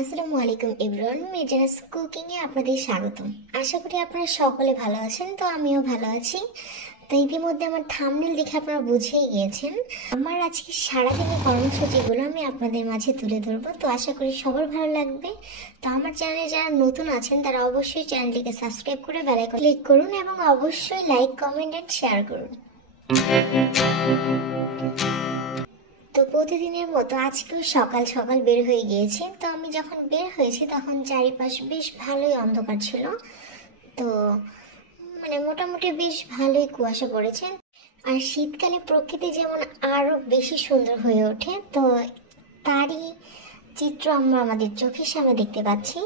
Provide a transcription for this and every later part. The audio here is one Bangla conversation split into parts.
আসসালামু আলাইকুম এভরিওয়ান, মির্জানাস কুকিং এ আপনাদের স্বাগতম। আশা করি আপনারা সকলে ভালো আছেন। তো আমিও ভালো আছি। তো ইতিমধ্যে আমার থাম্বনেল দেখে আপনারা বুঝেই গিয়েছেন আমার আজকে সারাদিনের কর্মসূচিগুলো আমি আপনাদের মাঝে তুলে ধরবো। তো আশা করি সবার ভালো লাগবে। তো আমার চ্যানেলে যারা নতুন আছেন তারা অবশ্যই চ্যানেলটিকে সাবস্ক্রাইব করে বেল আইকন ক্লিক করুন এবং অবশ্যই লাইক, কমেন্ট এন্ড শেয়ার করুন। তো প্রতিদিনের মতো আজকেও সকাল সকাল বের হয়ে গিয়েছি। তো আমি যখন বের হয়েছি তখন চারিপাশ বেশ ভালোই অন্ধকার ছিল। তো মোটামুটি বেশ ভালোই কুয়াশা পড়েছে। আর শীতকালে প্রকৃতি যেমন আরো বেশি সুন্দর হয়ে ওঠে, তো তারই চিত্র আমরা আমাদের চোখের সামনে দেখতে পাচ্ছি।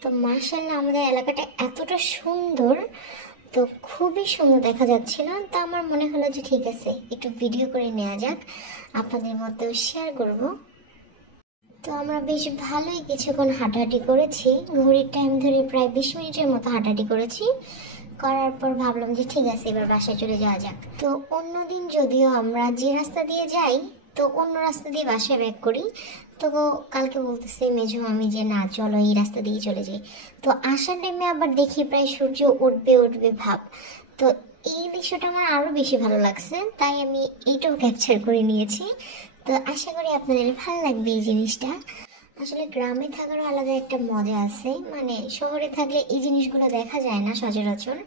তো মাশাআল্লাহ আমাদের এলাকাটা এতটা সুন্দর, তো খুবই সুন্দর দেখা যাচ্ছিল। তো আমার মনে হলো যে ঠিক আছে, একটু ভিডিও করে নেওয়া যাক, আপনাদের মধ্যেও শেয়ার করব। তো আমরা বেশ ভালোই কিছুক্ষণ হাঁটাহাঁটি করেছি, ঘড়ির টাইম ধরে প্রায় 20 মিনিটের মতো হাঁটাহাঁটি করেছি। করার পর ভাবলাম যে ঠিক আছে, এবার বাসায় চলে যাওয়া যাক। তো অন্যদিন যদিও আমরা যে রাস্তা দিয়ে যাই, তো অন্য রাস্তা দিয়ে বাসায় ব্যাক করি। তো কালকে বলতেছে মেজো আমি যে না চলো এই রাস্তা দিয়ে চলে যাই। তো আসার টাইমে আবার দেখি প্রায় সূর্য উঠবে উঠবে ভাব। তো এই দৃশ্যটা আমার আরো বেশি ভালো লাগছে, তাই আমি এইটাও ক্যাপচার করে নিয়েছি। তো আশা করি আপনাদের ভালো লাগবে এই জিনিসটা। আসলে গ্রামে থাকারও আলাদা একটা মজা আছে, শহরে থাকলে এই জিনিসগুলো দেখা যায় না সচরাচর।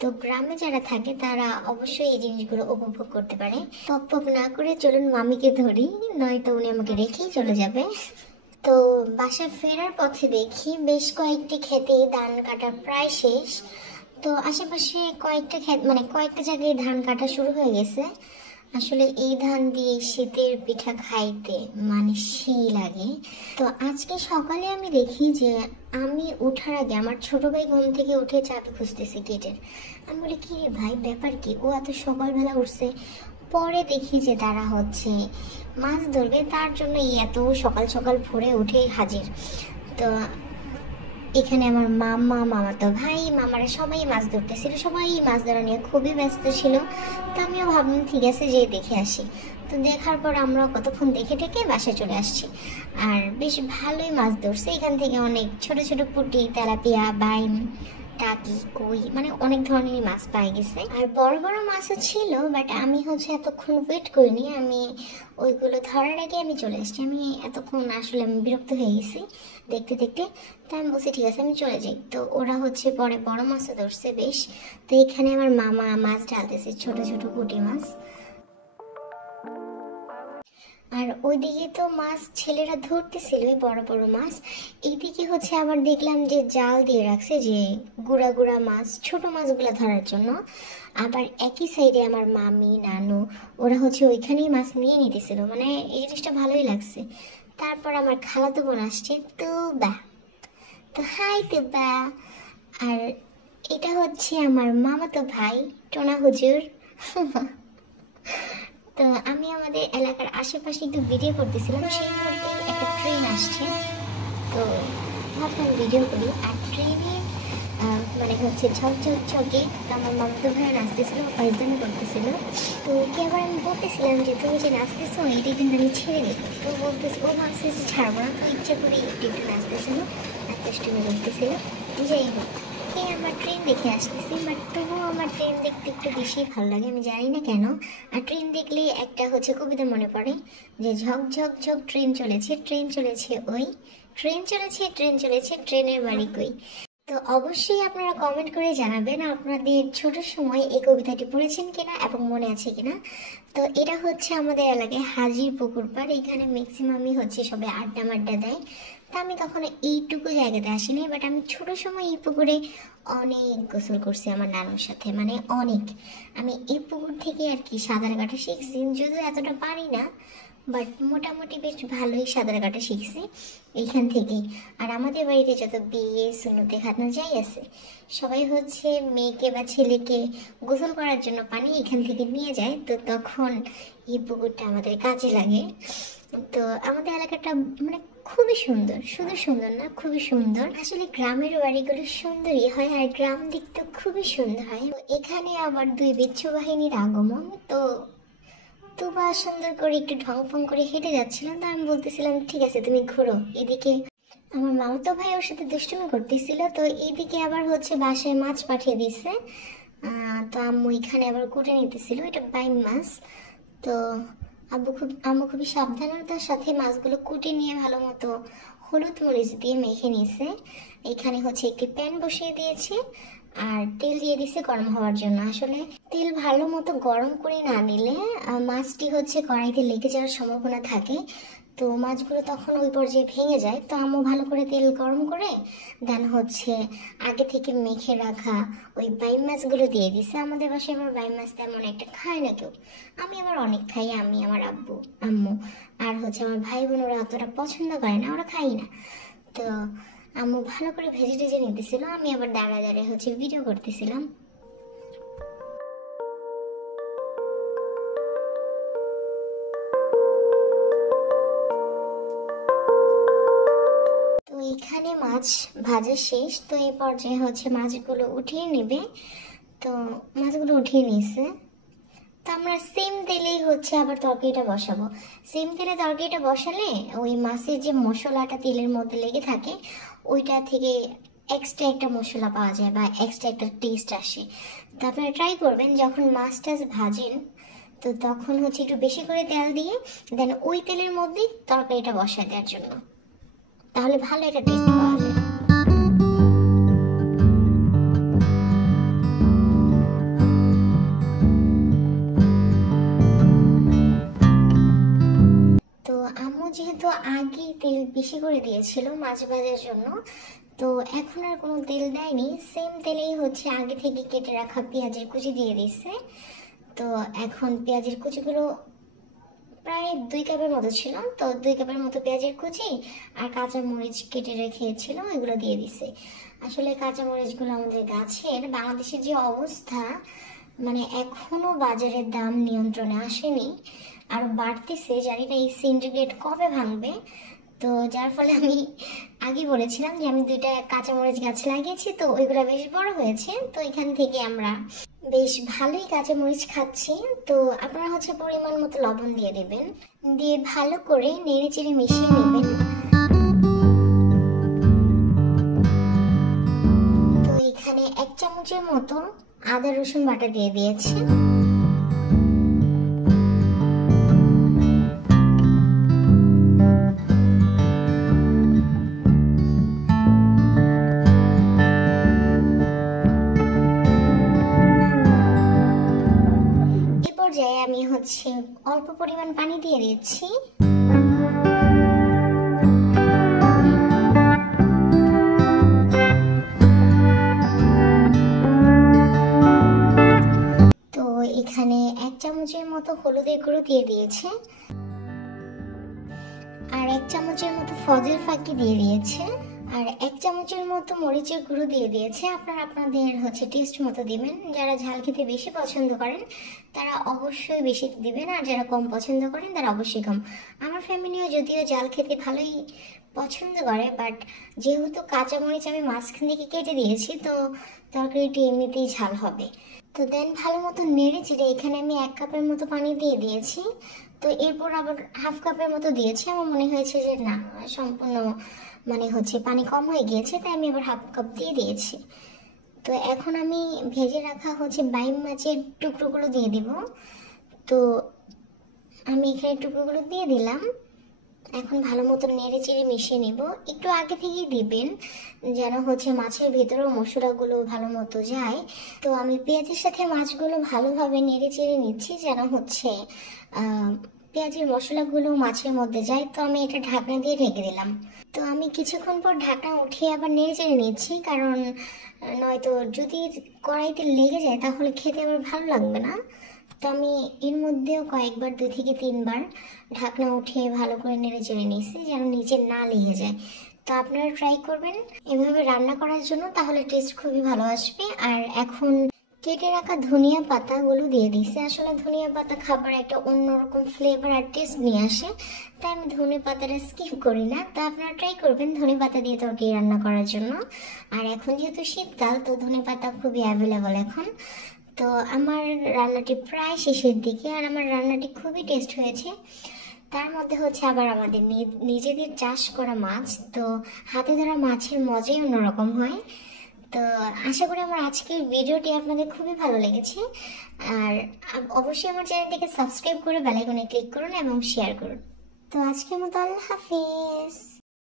তো গ্রামে যারা থাকে তারা অবশ্যই এই জিনিসগুলো উপভোগ করতে পারে। পক পক না করে চলুন মামিকে ধরি, নয়তো উনি আমাকে রেখেই চলে যাবে। তো বাসায় ফেরার পথে দেখি বেশ কয়েকটি ক্ষেতে ধান কাটা প্রায় শেষ। তো আশেপাশে কয়েকটা ক্ষেত কয়েকটা জায়গায় ধান কাটা শুরু হয়ে গেছে। আসলে এই ধান দিয়ে শীতের পিঠা খাইতে সেই লাগে। তো আজকে সকালে আমি দেখি যে আমি ওঠার আগে আমার ছোট ভাই ঘুম থেকে উঠে চাবি খুঁজতেছে গেটের। আমি বলি কি রে ভাই, ব্যাপার কি, ও এত সকালবেলা উঠছে? পরে দেখি যে তারা মাছ ধরবে, তার জন্য এত সকাল সকাল ভোরে উঠে হাজির। তো এখানে আমার মামাতো ভাই, মামারা সবাই মাছ ধরতেছিল, সবাই মাছ ধরা নিয়ে খুবই ব্যস্ত ছিল। তো আমিও ভাবলাম ঠিক আছে যে দেখে আসি। তো দেখার পর আমরা কতক্ষণ দেখে টেকে বাসায় চলে আসছি। আর বেশ ভালোই মাছ ধরছে, এখান থেকে অনেক ছোট ছোট পুঁটি, তেলাপিয়া, বাইম, টাকি, কই, অনেক ধরনেরই মাছ পাই গেছে। আর বড় বড় মাছও ছিল, বাট আমি এতক্ষণ ওয়েট করিনি। আমি ওইগুলো ধরার আগে আমি চলে আসছি। আমি এতক্ষণ আসলে আমি বিরক্ত হয়ে গেছি দেখতে দেখতে। তো আমি বলছি ঠিক আছে আমি চলে যাই। তো ওরা পরে বড় মাছও ধরছে বেশ। তো এখানে আমার মামা মাছ ঢালতেছে, ছোট ছোট পুঁটি মাছ। আর ওইদিকে তো মাছ ছেলেরা ধরতেছিল বড় বড় মাছ। এইদিকে আবার দেখলাম যে জাল দিয়ে রাখছে যে গুড়া গুড়া মাছ, ছোট মাছগুলো ধরার জন্য। আবার একই সাইডে আমার মামি নানু ওরা ওইখানেই মাছ নিয়ে নিতেছিল। এই জিনিসটা ভালোই লাগছে। তারপর আমার খালাতো বোন আসছে, তো হাই তুবা। আর এটা আমার মামাতো ভাই টোনা হুজুর। তো আমি আমাদের এলাকার আশেপাশে একটু ভিডিও করতেছিলাম, সেই মুহূর্তে একটা ট্রেন আসছে। তো ভাবলাম ভিডিও করি। আর ট্রেনে ঝকঝকে। তো আমার মামাতো ভাইয়া নাচতেছিল, ফাইজলামি করতেছিল। তো ওকে আবার আমি বলতেছিলাম যে তুমি যে নাচতেছো এটা কিন্তু আমি ছেড়ে দেব। তো বলতেছে, ও ভাবছে যে ছাড়বো না, তো ইচ্ছা করে একটু একটু নাচতেছিল, নাচতেষ্টমি করতেছিল। যাই হোক, আমার ট্রেন দেখে আসতেছি, বাট তবুও আমার ট্রেন দেখতে একটু বেশি ভালো লাগে, আমি জানি না কেন। আর ট্রেন দেখলে একটা কবিতা মনে পড়ে যে ঝক ঝক ঝক ট্রেন চলেছে, ট্রেন চলেছে ওই, ট্রেন চলেছে ট্রেন চলেছে, ট্রেনের বাড়ি কই। তো অবশ্যই আপনারা কমেন্ট করে জানাবেন আপনাদের ছোট সময় এই কবিতাটি পড়েছেন কিনা এবং মনে আছে কিনা। তো এটা আমাদের এলাকায় হাজির পুকুর পাড়। এখানে ম্যাক্সিমামই সবাই আড্ডা মাড্ডা দেয়। তা আমি কখনো এইটুকু জায়গাতে আসিনি, বাট আমি ছোট সময় এই পুকুরে অনেক গোসল করছি আমার নানুর সাথে, অনেক। আমি এই পুকুর থেকে আর কি সাঁতার কাটা শিখছি, যদিও এতটা পারি না, বাট মোটামুটি বেশ ভালোই সাঁতার কাটা শিখছি এইখান থেকেই। আর আমাদের বাড়িতে যত বিয়ে সুন্নতে খাতনা যাই আছে, সবাই মেয়েকে বা ছেলেকে গোসল করার জন্য পানি এখান থেকে নিয়ে যায়। তো তখন এই পুকুরটা আমাদের কাজে লাগে। তো আমাদের এলাকাটা খুবই সুন্দর, শুধু সুন্দর না খুবই সুন্দর। আসলে গ্রামের বাড়িগুলো সুন্দরই হয়, আর গ্রাম দেখতে খুবই সুন্দর হয়। এখানে আবার দুই বিচ্ছু বাহিনীর আগমন। তো তুবা সুন্দর করে একটু ঢং ফং করে হেঁটে যাচ্ছিলাম। তো আমি বলতেছিলাম ঠিক আছে তুমি ঘুরো এদিকে, আমার মামাতো ভাই ওর সাথে দুষ্টুমি করতেছিল, তো এইদিকে আবার হচ্ছে বাসায় মাছ পাঠিয়ে দিছে। তো আম্মু এখানে আবার কুটে নিতেছিল, এটা বাইম মাছ। তো আম্মু খুবই সাবধানতার সাথে মাছগুলো কুটে নিয়ে ভালো মতো হলুদ মরিচ দিয়ে মেখে নিয়েছে। এখানে হচ্ছে একটি প্যান বসিয়ে দিয়েছে আর তেল দিয়ে দিছে গরম হওয়ার জন্য। আসলে তেল ভালো মতো গরম করে না নিলে মাছটি হচ্ছে কড়াইতে লেগে যাওয়ার সম্ভাবনা থাকে, তো মাছগুলো তখন ওই পর্যায়ে ভেঙে যায়। তো আম্মু ভালো করে তেল গরম করে দেন হচ্ছে আগে থেকে মেখে রাখা ওই বাইম মাছগুলো দিয়ে দিছে। আমাদের বাসায় আবার বাইম মাছ তেমন একটা খায় না কেউ, আমি আবার অনেক খাই, আমি আমার আব্বু আম্মু আর হচ্ছে আমার ভাই বোন ওরা অতটা পছন্দ করে না, ওরা খাই না। তো আম্মু ভালো করে ভেজে টেজে নিতেছিল, আমি আবার দাঁড়ায় দাঁড়িয়ে হচ্ছে ভিডিও করতেছিলাম। তো এখানে মাছ ভাজা শেষ, তো এই পর্যায়ে হচ্ছে মাছগুলো উঠিয়ে নেবে। তো মাছগুলো উঠিয়ে নিয়েছে, তো আমরা সেম তেলেই হচ্ছে আবার তরকারিটা বসাবো। সেম তেলে তরকারিটা বসালে ওই মাছের যে মশলাটা তেলের মধ্যে লেগে থাকে ওইটা থেকে এক্সট্রা একটা মশলা পাওয়া যায় বা এক্সট্রা একটা টেস্ট আসে। তো আপনারা ট্রাই করবেন যখন মাছ টাছ ভাজেন, তো তখন হচ্ছে একটু বেশি করে তেল দিয়ে দেন ওই তেলের মধ্যেই তরকারিটা বসায় দেওয়ার জন্য, তাহলে ভালো একটা টেস্ট পাওয়া যায়। তো আম্মু যেহেতু আগে তেল বেশি করে দিয়েছিল মাছ ভাজার জন্য, তো এখন আর কোনো তেল দেয়নি, সেম তেলেই হচ্ছে আগে থেকে কেটে রাখা পেঁয়াজের কুচি দিয়ে দিচ্ছে। তো এখন পেঁয়াজের কুচিগুলো প্রায় 2 কাপের মতো ছিল, তো 2 কাপের মতো পেঁয়াজের কুচি আর কাঁচা মরিচ কেটে রেখেছিল এগুলো দিয়ে দিছে। আসলে কাঁচা মরিচগুলো আমাদের গাছের, বাংলাদেশের যে অবস্থা মানে এখনো বাজারের দাম নিয়ন্ত্রণে আসেনি, আর বাড়তেছে, জানি না এই সিন্ডিকেট কবে ভাঙবে। তো যার ফলে আমি আগে বলেছিলাম যে আমি 2টা কাঁচামরিচ গাছ লাগিয়েছি, তো ওইগুলো বেশ বড় হয়েছে, তো এখান থেকে আমরা বেশ ভালোই কাঁচামরিচ খাচ্ছি। তো আপনারা হচ্ছে পরিমাণ মতো লবণ দিয়ে দেবেন, দিয়ে ভালো করে নেড়ে চেড়ে মিশিয়ে নেবেন। তো এখানে 1 চামচের মতো আদা রসুন বাটা দিয়ে দিয়েছি। আমি হচ্ছে অল্প পরিমাণ পানি দিয়ে দিচ্ছি। তো এখানে 1 চামচের মতো হলুদের গুঁড়ো দিয়ে দিয়েছে আর 1 চামচের মতো ফজের ফাঁকি দিয়ে দিয়েছে আর 1 চামচের মতো মরিচের গুঁড়ো দিয়ে দিয়েছে। আপনারা আপনাদের হচ্ছে টেস্ট মতো দিবেন, যারা ঝাল খেতে বেশি পছন্দ করেন তারা অবশ্যই বেশি দিবেন, আর যারা কম পছন্দ করেন তারা অবশ্যই কম। আমার ফ্যামিলিও যদিও ঝাল খেতে ভালোই পছন্দ করে, বাট যেহেতু কাঁচামরিচ আমি মাঝখান থেকে কেটে দিয়েছি, তো তরকারিটি এমনিতেই ঝাল হবে। তো দেন ভালো মতো নেড়ে চেড়ে এখানে আমি 1 কাপের মতো পানি দিয়ে দিয়েছি। তো এরপর আবার 1/2 কাপের মতো দিয়েছি, আমার মনে হয়েছে যে না সম্পূর্ণ মানে হচ্ছে পানি কম হয়ে গিয়েছে, তাই আমি আবার 1/2 কাপ দিয়ে দিয়েছি। তো এখন আমি ভেজে রাখা হচ্ছে বাইম মাছের টুকরোগুলো দিয়ে দিব। তো আমি এখানে টুকরোগুলো দিয়ে দিলাম, এখন ভালো মতো নেড়ে চেড়ে মিশিয়ে নেব। একটু আগে থেকেই দিবেন যেন হচ্ছে মাছের ভেতরেও মশলাগুলো ভালো মতো যায়। তো আমি পেঁয়াজের সাথে মাছগুলো ভালোভাবে নেড়ে চেড়ে নিচ্ছি যেন হচ্ছে পেঁয়াজের মশলাগুলো মাছের মধ্যে যায়। তো আমি এটা ঢাকনা দিয়ে ঢেকে দিলাম। তো আমি কিছুক্ষণ পর ঢাকনা উঠিয়ে আবার নেড়ে চেড়ে নিচ্ছি, কারণ নয়তো যদি কড়াইতে লেগে যায় তাহলে খেতে আবার ভালো লাগবে না। তো আমি এর মধ্যেও কয়েকবার 2 থেকে 3 বার ঢাকনা উঠিয়ে ভালো করে নেড়ে চেড়ে নিয়েছি যেন নিচে না লেগে যায়। তো আপনারা ট্রাই করবেন এভাবে রান্না করার জন্য, তাহলে টেস্ট খুবই ভালো আসবে। আর এখন কেটে রাখা ধনিয়া পাতাগুলো দিয়ে দিয়েছি। আসলে ধনিয়া পাতা খাবার একটা অন্যরকম ফ্লেভার আর টেস্ট নিয়ে আসে, তাই আমি ধনে পাতাটা স্কিপ করি না। তো আপনারা ট্রাই করবেন ধনে পাতা দিয়ে তরকারি রান্না করার জন্য। আর এখন যেহেতু শীতকাল, তো ধনে পাতা খুবই অ্যাভেলেবল এখন। তো আমার রান্নাটি প্রায় শেষের দিকে, আর আমার রান্নাটি খুবই টেস্ট হয়েছে। তার মধ্যে হচ্ছে আবার আমাদের নিজেদের চাষ করা মাছ, তো হাতে ধরা মাছের মজাই অন্যরকম হয়। তো আশা করি আমার আজকের ভিডিওটি আপনাদের খুবই ভালো লেগেছে। আর অবশ্যই আমার চ্যানেলটিকে সাবস্ক্রাইব করে বেল আইকনে ক্লিক করুন এবং শেয়ার করুন। তো আজকের মতো আল্লাহ হাফিজ।